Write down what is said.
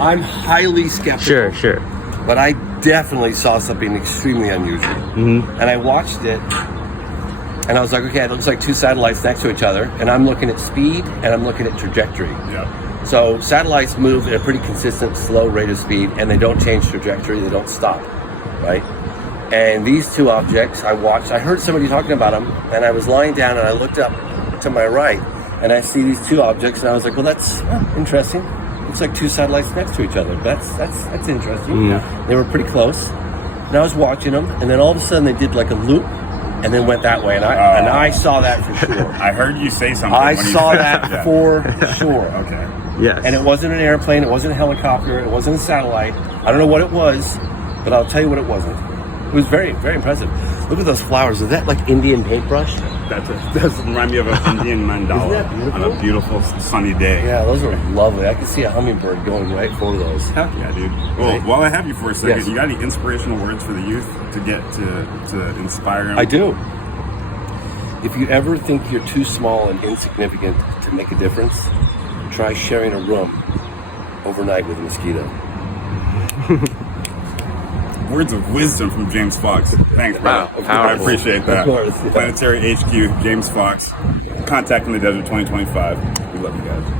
I'm highly skeptical. Sure, sure. But I definitely saw something extremely unusual. And I watched it, and I was like, okay, it looks like two satellites next to each other, and I'm looking at speed, and I'm looking at trajectory. Yeah. So satellites move at a pretty consistent, slow rate of speed, and they don't change trajectory, they don't stop, right? And these two objects, I heard somebody talking about them, and I was lying down, and I looked up to my right, and I see these two objects, and I was like, well, that's interesting. It's like two satellites next to each other. That's interesting. Yeah. They were pretty close. And I was watching them, and then all of a sudden they did like a loop, and then went that way. And I saw that for sure. I heard you say something. I saw that for sure. Okay. Yes. And it wasn't an airplane. It wasn't a helicopter. It wasn't a satellite. I don't know what it was, but I'll tell you what it wasn't. It was very, very impressive. Look at those flowers. Is that like Indian paintbrush? That remind me of an Indian mandala. Isn't that beautiful? On a beautiful sunny day. Yeah, those are lovely. I can see a hummingbird going right for those. Heck yeah, dude. Well, while I have you for a second, Yes. you got any inspirational words for the youth to get to inspire them? I do. If you ever think you're too small and insignificant to make a difference, try sharing a room overnight with a mosquito. Words of wisdom from James Fox. Thanks, bro. Wow, I appreciate that. Of course, yeah. Planetary HQ, James Fox. Contact in the Desert 2025. We love you guys.